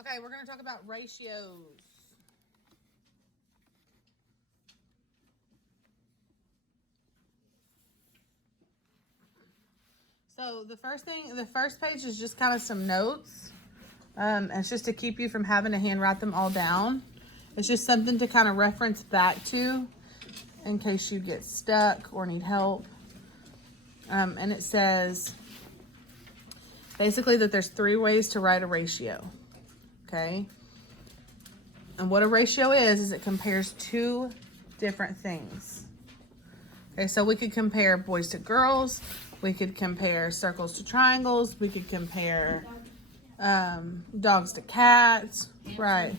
Okay, we're going to talk about ratios. So the first page is just kind of some notes. It's just to keep you from having to handwrite them all down. It's just something to kind of reference back to in case you get stuck or need help. And it says basically that there's 3 ways to write a ratio. Okay. And what a ratio is it compares 2 different things. Okay, so we could compare boys to girls. We could compare circles to triangles. We could compare dogs to cats. Right.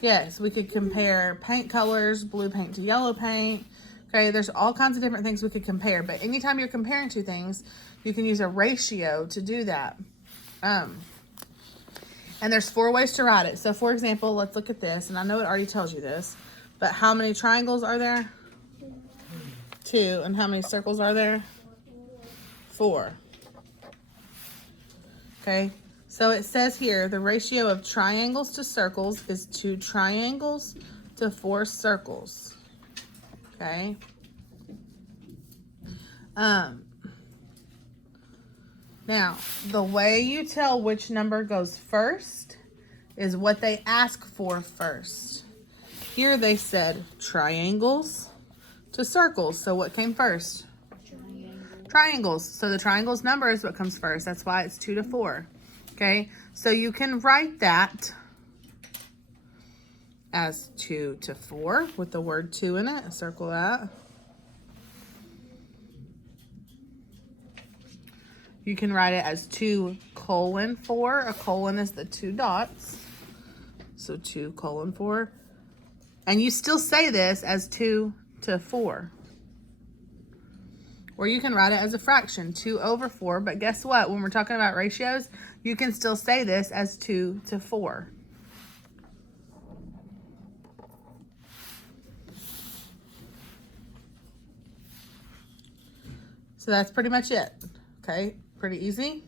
Yes, we could compare paint colors, blue paint to yellow paint. Okay, there's all kinds of different things we could compare. But anytime you're comparing 2 things, you can use a ratio to do that. And there's 4 ways to write it. So, for example, let's look at this. And I know it already tells you this. But how many triangles are there? 2. And how many circles are there? 4. Okay. So it says here the ratio of triangles to circles is 2 triangles to 4 circles. Okay. Now, the way you tell which number goes first is what they ask for first. Here they said triangles to circles. So what came first? Triangles. So the triangles number is what comes first. That's why it's 2 to 4. Okay, so you can write that as 2 to 4 with the word 2 in it. Circle that. You can write it as 2:4. A colon is the 2 dots. So 2:4. And you still say this as 2 to 4. Or you can write it as a fraction, 2/4. But guess what? When we're talking about ratios, you can still say this as 2 to 4. So that's pretty much it. Okay, pretty easy.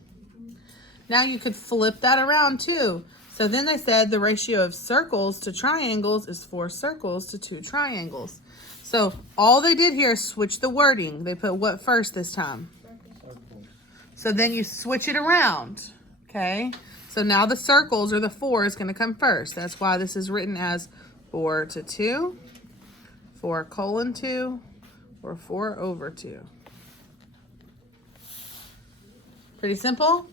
Now you could flip that around too. So then they said the ratio of circles to triangles is 4 circles to 2 triangles. So all they did here is switch the wording. They put what first this time? So then you switch it around. Okay. So now the circles or the 4 is going to come first. That's why this is written as 4 to 2, 4:2, or 4/2. Pretty simple.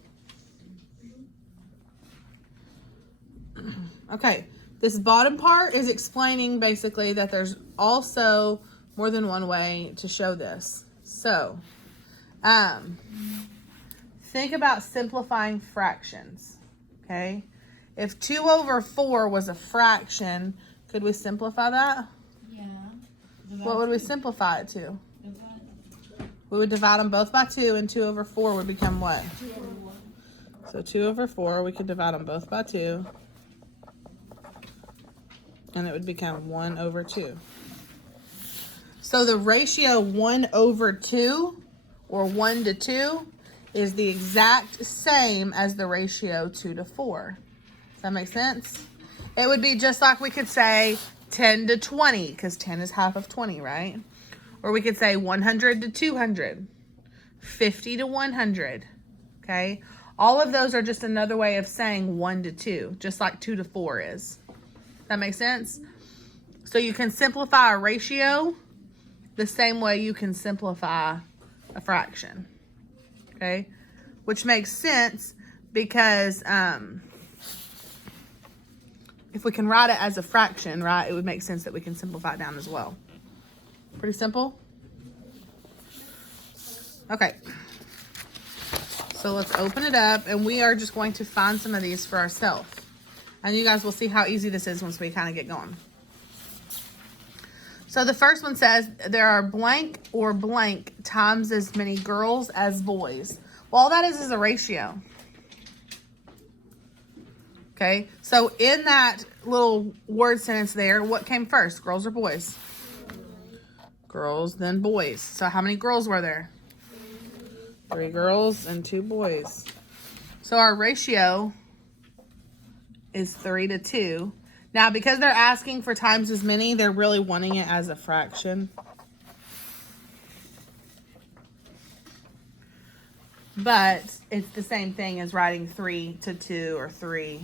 Okay, this bottom part is explaining basically that there's also more than one way to show this. So, think about simplifying fractions, okay? If 2/4 was a fraction, could we simplify that? Yeah. What would we simplify it to? We would divide them both by 2, and 2/4 would become what? 2/1. So 2/4, we could divide them both by 2. And it would become 1/2. So the ratio 1/2 or 1 to 2 is the exact same as the ratio 2 to 4. Does that make sense? It would be just like we could say 10 to 20 because 10 is half of 20, right? Or we could say 100 to 200, 50 to 100, okay? All of those are just another way of saying 1 to 2, just like 2 to 4 is. That makes sense? So you can simplify a ratio the same way you can simplify a fraction, okay? Which makes sense because if we can write it as a fraction, right, it would make sense that we can simplify it down as well. Pretty simple? Okay. So let's open it up, and we are just going to find some of these for ourselves. And you guys will see how easy this is once we kind of get going. So the first one says, there are blank or blank times as many girls as boys. Well, all that is a ratio. Okay, so in that little word sentence there, what came first, girls or boys? Girls, then boys. So how many girls were there? 3 girls and 2 boys. So our ratio is 3 to 2. Now, because they're asking for times as many, they're really wanting it as a fraction. But it's the same thing as writing 3 to 2 or 3.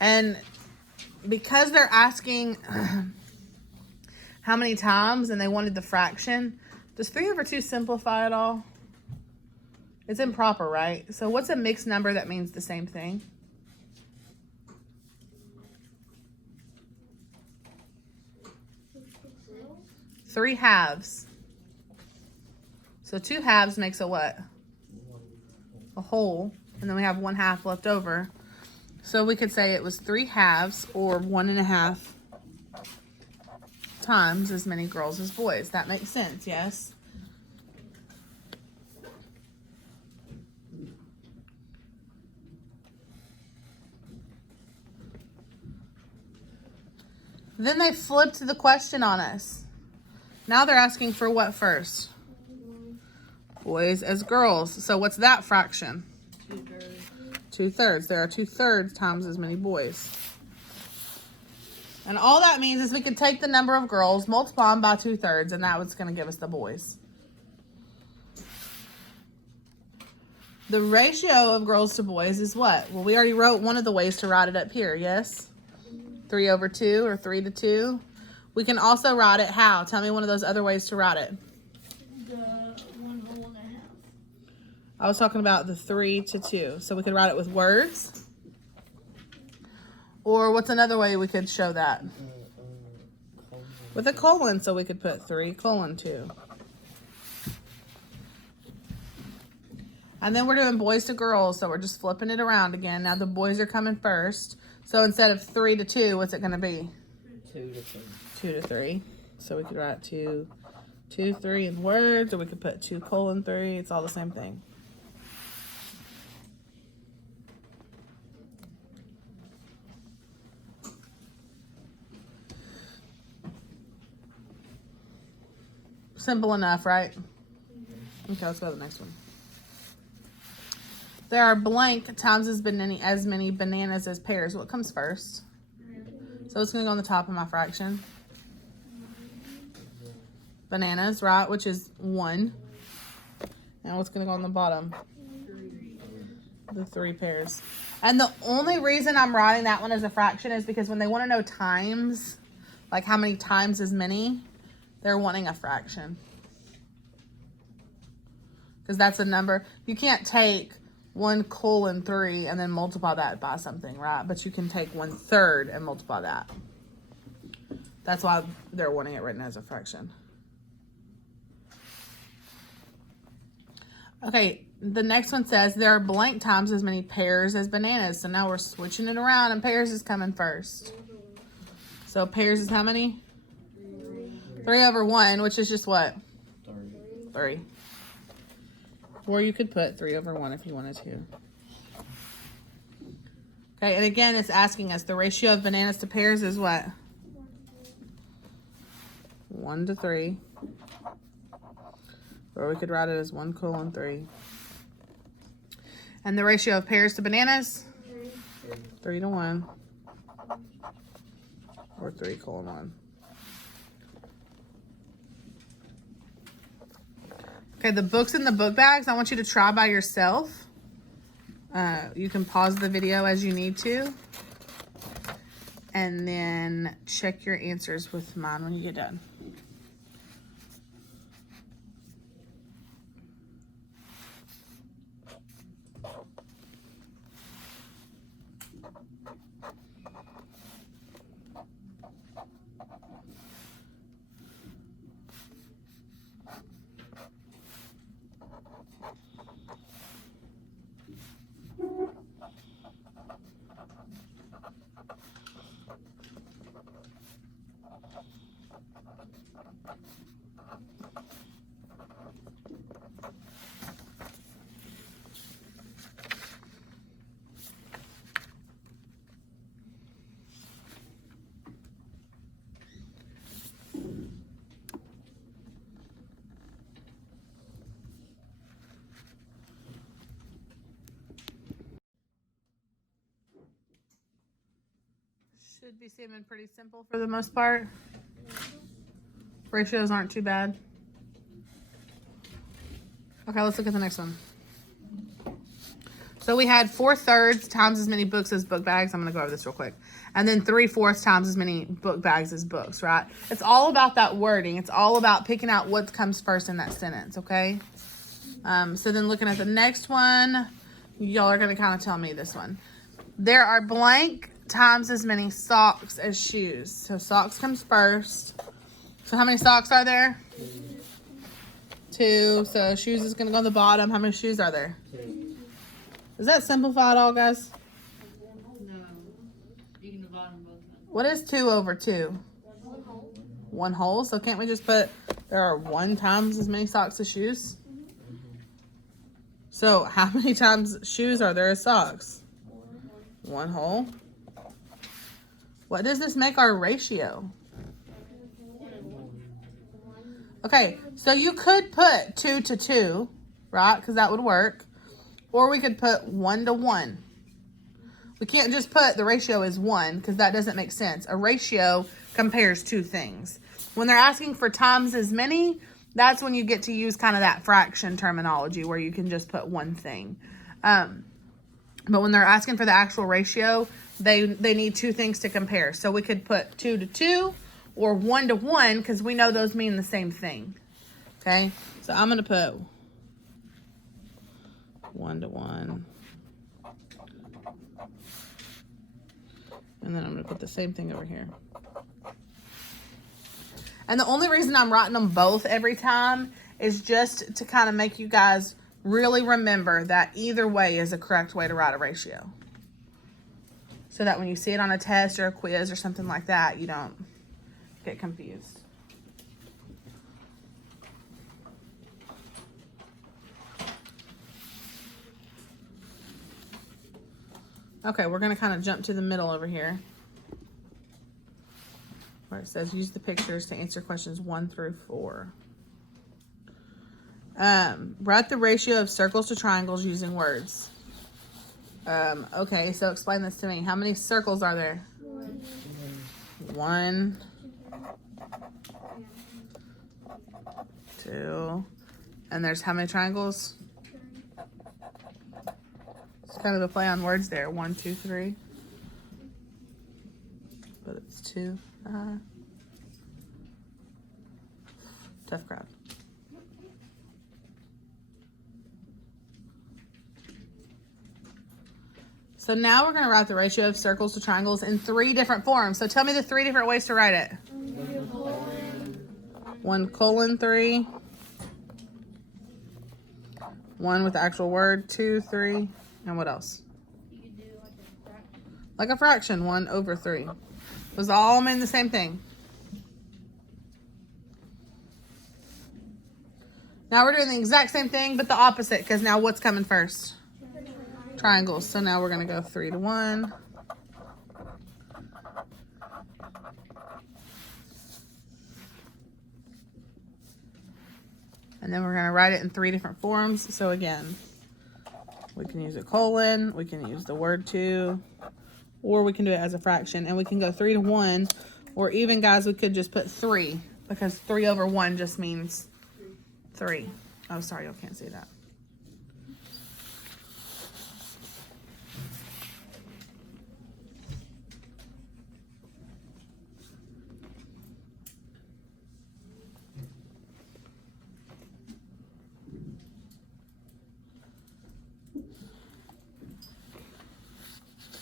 And because they're asking how many times and they wanted the fraction, does 3 over 2 simplify at all? It's improper, right? So what's a mixed number that means the same thing? Three halves. So 2 halves makes a what? A whole. And then we have 1/2 left over. So we could say it was 3 halves or 1.5 times as many girls as boys. That makes sense, yes? Then they flipped the question on us. Now they're asking for what first? Boys as girls. So what's that fraction? 2/3. There are 2/3 times as many boys. And all that means is we could take the number of girls, multiply them by 2/3, and that was going to give us the boys. The ratio of girls to boys is what? Well, we already wrote one of the ways to write it up here, yes? 3 over 2 or 3 to 2. We can also write it how? Tell me one of those other ways to write it. The 1.5. I was talking about the 3 to 2. So we could write it with words. Or what's another way we could show that? With a colon. So we could put 3:2. And then we're doing boys to girls. So we're just flipping it around again. Now the boys are coming first. So instead of 3 to 2, what's it going to be? 2 to 3. 2 to 3. So we could write 2, 3 in words, or we could put 2:3. It's all the same thing. Simple enough, right? Okay, let's go to the next one. There are blank times as many bananas as pears. What comes first? So it's going to go on the top of my fraction. Bananas, right, which is 1. And what's going to go on the bottom? The 3 pears. And the only reason I'm writing that one as a fraction is because when they want to know times, like how many times as many, they're wanting a fraction. Because that's a number. You can't take 1:3 and then multiply that by something, right? But you can take 1/3 and multiply that. That's why they're wanting it written as a fraction. Okay, the next one says there are blank times as many pears as bananas. So now we're switching it around and pears is coming first. So pears is how many? 3 over 1, which is just what? 3. Or you could put 3 over 1 if you wanted to. Okay, and again, it's asking us the ratio of bananas to pears is what? 1 to 3. Or we could write it as 1:3. And the ratio of pears to bananas? 3 to 1. Or 3:1. Okay, the books in the book bags, I want you to try by yourself. You can pause the video as you need to. And then check your answers with mine when you get done. Should be seeming pretty simple for the most part. Ratios aren't too bad. Okay, let's look at the next one. So we had 4/3 times as many books as book bags. I'm going to go over this real quick. And then 3/4 times as many book bags as books, right? It's all about that wording. It's all about picking out what comes first in that sentence, okay? So then looking at the next one, y'all are going to kind of tell me this one. There are blank times as many socks as shoes. So socks comes first. So how many socks are there? 2. So shoes is going to go on the bottom. How many shoes are there? Does that simplify it all, guys? No. You can divide them both. What is 2 over 2? 1 whole. So can't we just put there are 1 times as many socks as shoes? So how many times shoes are there as socks? 1 whole. What does this make our ratio? Okay, so you could put 2 to 2, right? Because that would work. Or we could put 1 to 1. We can't just put the ratio is 1 because that doesn't make sense. A ratio compares 2 things. When they're asking for times as many, that's when you get to use kind of that fraction terminology where you can just put 1 thing. But when they're asking for the actual ratio, they need 2 things to compare. So we could put 2 to 2 or 1 to 1 because we know those mean the same thing. Okay, so I'm going to put 1 to 1. And then I'm going to put the same thing over here. And the only reason I'm writing them both every time is just to kind of make you guys really remember that either way is a correct way to write a ratio. So that when you see it on a test or a quiz or something like that, you don't get confused. Okay, we're going to kind of jump to the middle over here, where it says use the pictures to answer questions 1 through 4. Write the ratio of circles to triangles using words. Okay, so explain this to me. How many circles are there? 1, 2, and there's how many triangles? It's kind of a play on words there. 1, 2, 3. But it's 2. Tough crowd. So now we're going to write the ratio of circles to triangles in 3 different forms. So tell me the 3 different ways to write it. 1:3. 1 with the actual word. 2, 3. And what else? You could do like a fraction. Like a fraction. 1 over 3. Those all mean the same thing. Now we're doing the exact same thing, but the opposite, because now what's coming first? Triangles. So now we're going to go 3 to 1. And then we're going to write it in 3 different forms. So again, we can use a colon, we can use the word 2, or we can do it as a fraction. And we can go 3 to 1, or even, guys, we could just put 3, because 3 over 1 just means 3. Oh, sorry, y'all can't see that.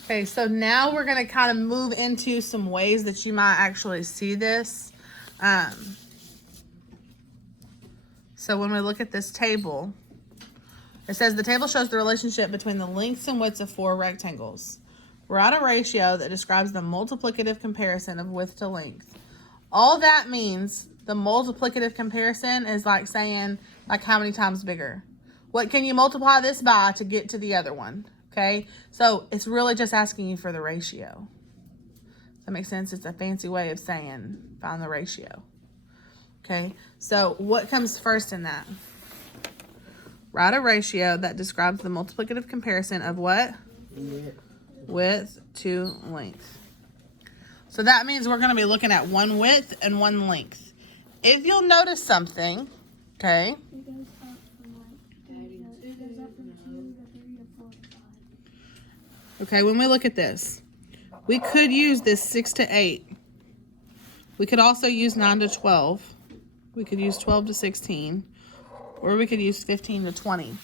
Okay, so now we're going to kind of move into some ways that you might actually see this. So when we look at this table, it says the table shows the relationship between the lengths and widths of 4 rectangles. Write a ratio that describes the multiplicative comparison of width to length. All that means, the multiplicative comparison is like saying, like, how many times bigger? What can you multiply this by to get to the other one? Okay, so it's really just asking you for the ratio. Does that make sense? It's a fancy way of saying find the ratio. Okay, so what comes first in that? Write a ratio that describes the multiplicative comparison of what? Width to length. So that means we're going to be looking at one width and one length. If you'll notice something, okay, It goes up from like, it goes up from 2 to 3 to 4 to 5. okay, when we look at this, we could use this 6 to 8. We could also use 9 to 12. We could use 12 to 16, or we could use 15 to 20.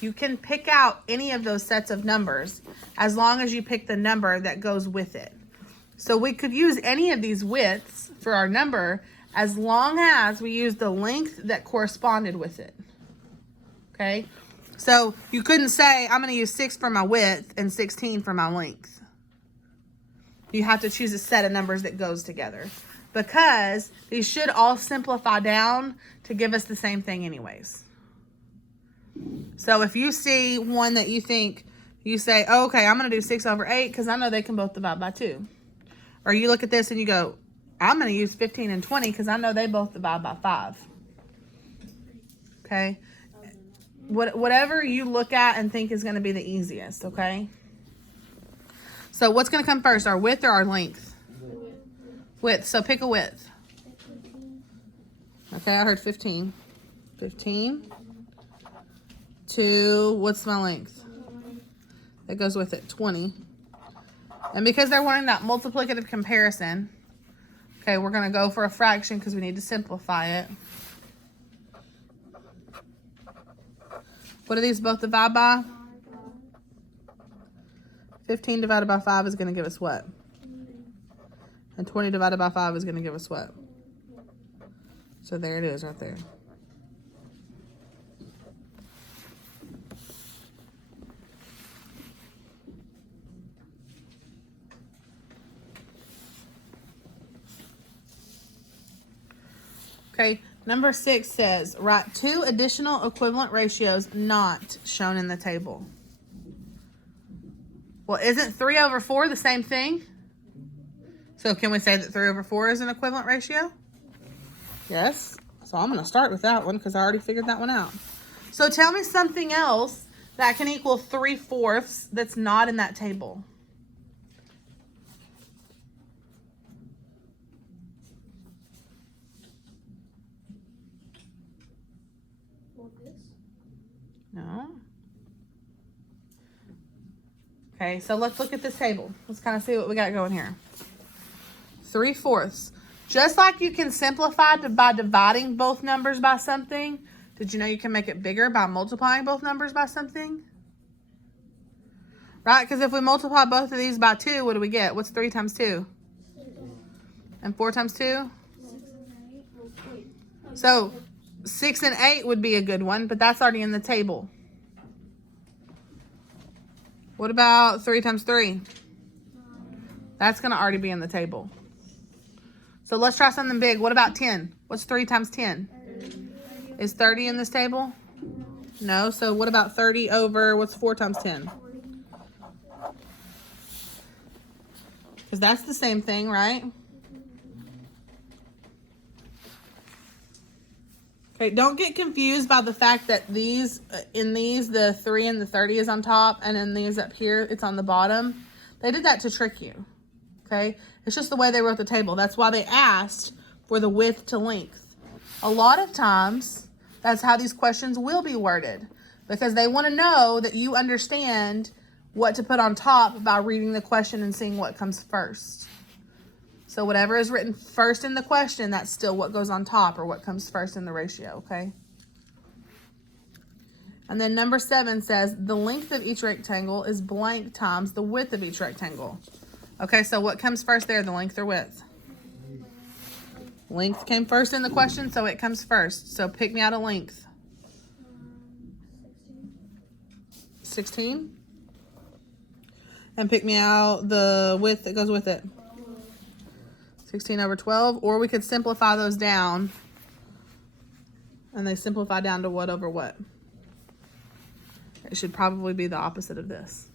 You can pick out any of those sets of numbers as long as you pick the number that goes with it. So we could use any of these widths for our number as long as we use the length that corresponded with it. Okay? So you couldn't say, I'm going to use 6 for my width and 16 for my length. You have to choose a set of numbers that goes together, because these should all simplify down to give us the same thing anyways. So if you see one that you think, you say, oh, okay, I'm going to do 6 over 8 because I know they can both divide by 2. Or you look at this and you go, I'm going to use 15 and 20 because I know they both divide by 5. Okay? Whatever you look at and think is going to be the easiest, okay? So what's going to come first, our width or our length? Width. So pick a width. Okay, I heard 15. 15 to, what's my length? That goes with it, 20. And because they're wanting that multiplicative comparison, okay, we're going to go for a fraction because we need to simplify it. What do these both divide by? 15 divided by 5 is going to give us what? And 20 divided by 5 is going to give us what? So there it is right there. Okay, number 6 says, write 2 additional equivalent ratios not shown in the table. Well, isn't 3 over 4 the same thing? So can we say that 3 over 4 is an equivalent ratio? Yes. So I'm going to start with that one because I already figured that one out. So tell me something else that can equal 3/4 that's not in that table. No. Okay, so let's look at this table. Let's kind of see what we got going here. 3/4. Just like you can simplify by dividing both numbers by something, did you know you can make it bigger by multiplying both numbers by something? Right? Because if we multiply both of these by 2, what do we get? What's 3 times 2? 6. And 4 times 2? 6 and 8. Well, wait. So 6 and 8 would be a good one, but that's already in the table. What about 3 times 3? That's going to already be in the table. So let's try something big. What about 10? What's 3 times 10? 30. Is 30 in this table? No. So what about 30 over, what's 4 times 10? 40. Because that's the same thing, right? Okay, don't get confused by the fact that these, in these, the 3 and the 30 is on top, and in these up here, it's on the bottom. They did that to trick you, okay? It's just the way they wrote the table. That's why they asked for the width to length. A lot of times, that's how these questions will be worded, because they want to know that you understand what to put on top by reading the question and seeing what comes first. So whatever is written first in the question, that's still what goes on top or what comes first in the ratio, okay? And then number 7 says, the length of each rectangle is blank times the width of each rectangle. Okay, so what comes first there, the length or width? Length came first in the question, so it comes first. So pick me out a length. 16? And pick me out the width that goes with it. 16 over 12, or we could simplify those down, and they simplify down to what over what? It should probably be the opposite of this.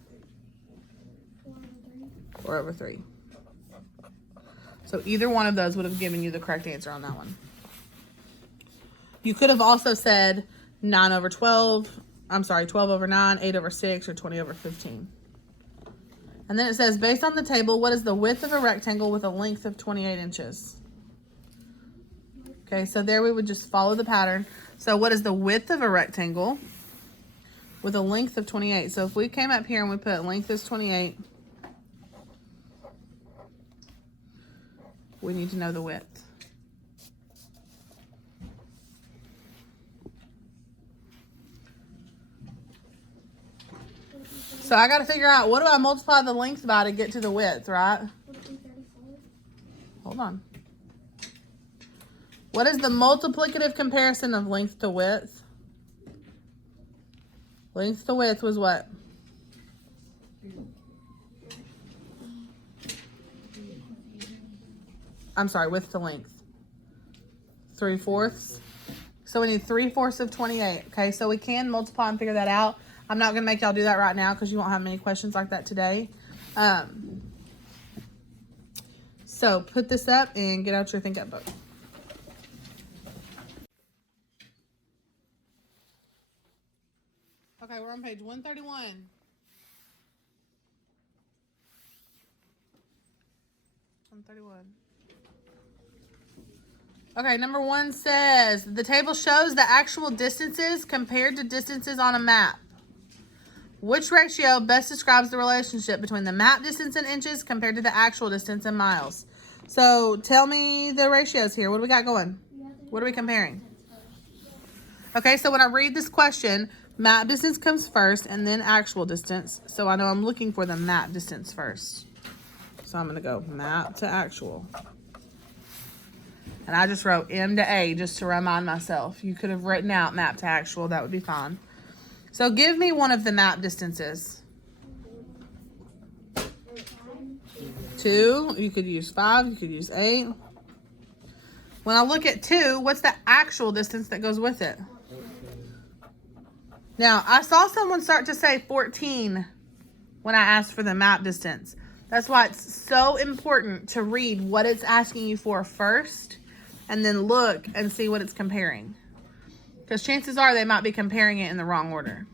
4 over 3. So either one of those would have given you the correct answer on that one. You could have also said 9 over 12, I'm sorry, 12 over 9, 8 over 6, or 20 over 15. And then it says, based on the table, what is the width of a rectangle with a length of 28 inches? Okay, so there we would just follow the pattern. So what is the width of a rectangle with a length of 28? So if we came up here and we put length is 28, we need to know the width. So I got to figure out, what do I multiply the length by to get to the width, right? Would it be 34? Hold on. What is the multiplicative comparison of length to width? Length to width was what? I'm sorry, width to length. 3/4. So we need 3/4 of 28. Okay, so we can multiply and figure that out. I'm not going to make y'all do that right now because you won't have many questions like that today. So put this up and get out your Think Up book. Okay, we're on page 131. 131. Okay, number 1 says, the table shows the actual distances compared to distances on a map. Which ratio best describes the relationship between the map distance in inches compared to the actual distance in miles? So tell me the ratios here. What do we got going? What are we comparing? Okay, so when I read this question, map distance comes first and then actual distance. So I know I'm looking for the map distance first. So I'm going to go map to actual. And I just wrote M to A just to remind myself. You could have written out map to actual. That would be fine. So give me one of the map distances. 2. You could use 5. You could use 8. When I look at 2, what's the actual distance that goes with it? Now, I saw someone start to say 14 when I asked for the map distance. That's why it's so important to read what it's asking you for first and then look and see what it's comparing. Because chances are they might be comparing it in the wrong order.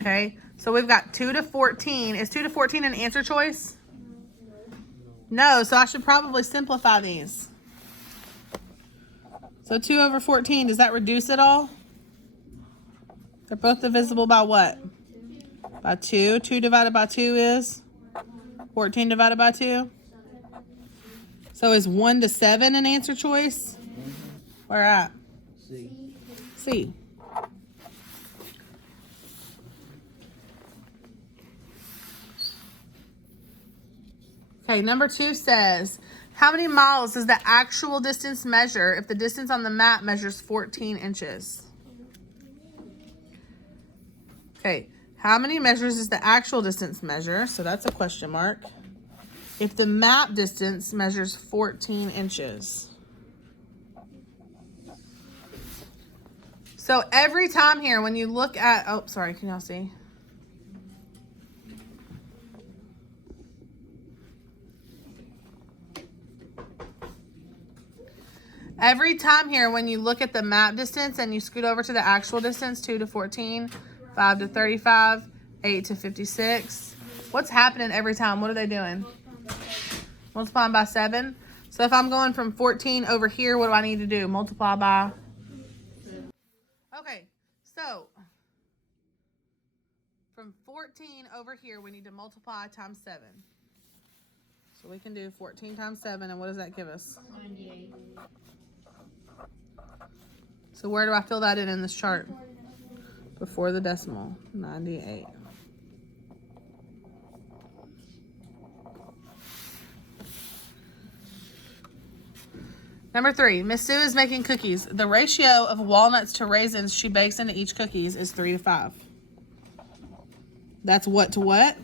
Okay, so we've got 2 to 14. Is 2 to 14 an answer choice? No, so I should probably simplify these. So 2 over 14, does that reduce at all? They're both divisible by what? By 2. 2 divided by 2 is? 14 divided by 2? So is 1 to 7 an answer choice? Where at? C. Okay, number 2 says, how many miles does the actual distance measure if the distance on the map measures 14 inches? Okay, how many measures does the actual distance measure? So that's a question mark. If the map distance measures 14 inches. So every time here, when you look at, oh, sorry, can y'all see? Every time here, when you look at the map distance and you scoot over to the actual distance, 2 to 14, 5 to 35, 8 to 56. What's happening every time? What are they doing? Multiplying by 7. So if I'm going from 14 over here, what do I need to do? Multiply by? Okay, so from 14 over here, we need to multiply times 7. So we can do 14 times 7, and what does that give us? 98. So where do I fill that in this chart? Before the decimal, 98. Number 3, Miss Sue is making cookies. The ratio of walnuts to raisins she bakes into each cookies is 3 to 5. That's what to what?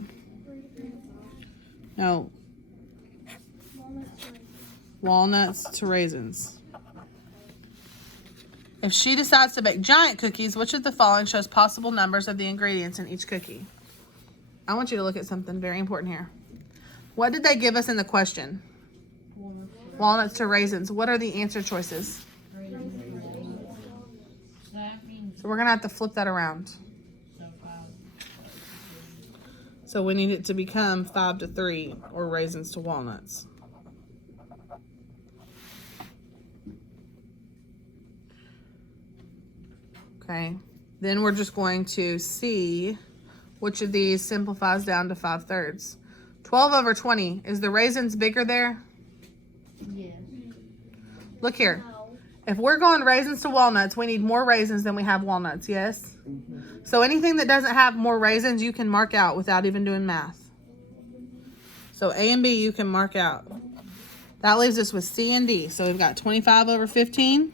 No. Walnuts to raisins. If she decides to bake giant cookies, which of the following shows possible numbers of the ingredients in each cookie? I want you to look at something very important here. What did they give us in the question? Walnuts to raisins. What are the answer choices? That means So we're going to have to flip that around. so 5. So we need it to become 5 to 3 or raisins to walnuts. Okay, then we're just going to see which of these simplifies down to 5/3. 12 over 20. Is the raisins bigger there? Yes. Look here. No. If we're going raisins to walnuts, we need more raisins than we have walnuts, yes? So anything that doesn't have more raisins, you can mark out without even doing math. So A and B, you can mark out. That leaves us with C and D. So we've got 25 over 15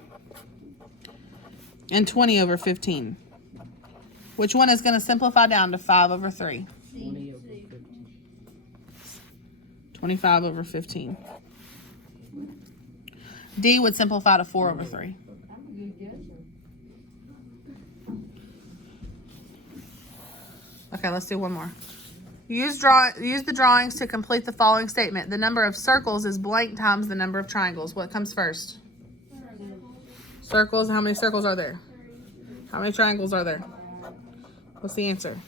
and 20 over 15. Which one is going to simplify down to 5 over 3? 20 over 25 over 15. D would simplify to 4 over 3. I'm a good guesser. Okay, let's do one more. Use the drawings to complete the following statement. The number of circles is blank times the number of triangles. What comes first? Circles. How many circles are there? How many triangles are there? What's the answer?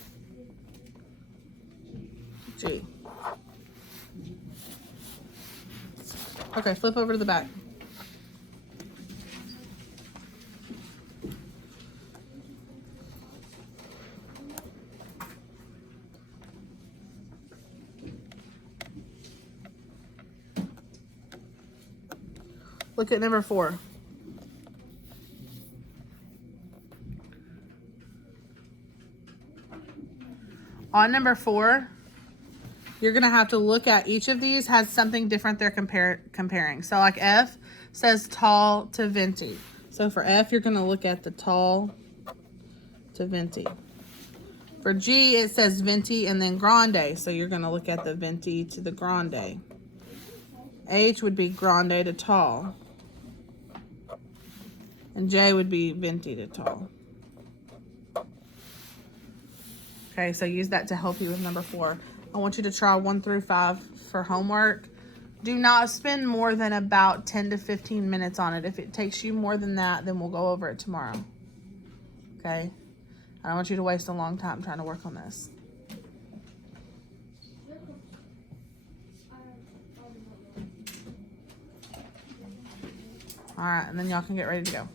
G. Okay, flip over to the back. Look at number 4. On number 4, you're going to have to look at each of these has something different they're comparing. So like F says tall to venti. So for F, you're going to look at the tall to venti. For G, it says venti and then grande. So you're going to look at the venti to the grande. H would be grande to tall. And J would be venti to tall. Okay, so use that to help you with number 4. I want you to try 1 through 5 for homework. Do not spend more than about 10 to 15 minutes on it. If it takes you more than that, then we'll go over it tomorrow. Okay? I don't want you to waste a long time trying to work on this. All right, and then y'all can get ready to go.